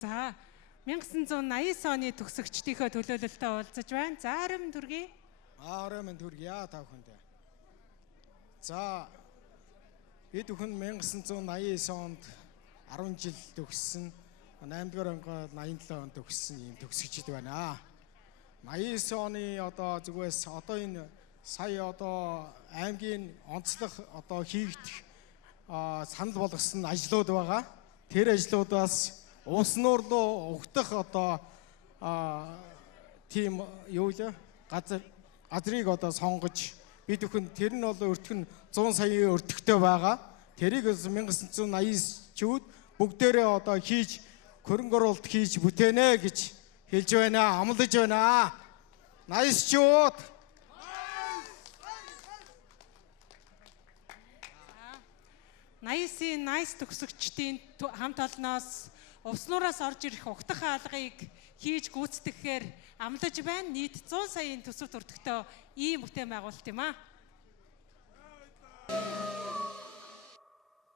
За 1989 оны төгсөгчдийнхөө төлөөлөлтөд уулзаж байна. За оройн төргий. Оройн төргийа та бүхэндээ. За бид бүхэн 1989 онд 10 жил төгссөн 8-р ангид 87 онд төгссөн ийм төгсөгчд байна. 89 оны одоо зүгээс одоо энэ сая одоо аймгийн онцлог одоо хийгдэх санал болгосон ажлууд байгаа. Тэр ажлуудаас Улснуур руу угтах одоо тийм юу лээ газрыг одоо сонгож бид бүхэн тэр нь бол өртгөн 100 саяын өртөгтэй байгаа. Тэрийг 1989-чүүд бүгдээрээ одоо хийж хөрөнгө оруулалт хийж бүтээнэ гэж хэлж байна. Амлаж байна. 89-чүүд 89-ийн найс төгсөгчдийн хамт олноос Улснуураас орж ирэх угтах хаалгыг хийж гүйцэтгэхээр амлаж байна. Нийт 100 саяын төсөвт өртөгтэй ийм бүтээн байгуулалт юм аа.